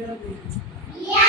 Ia,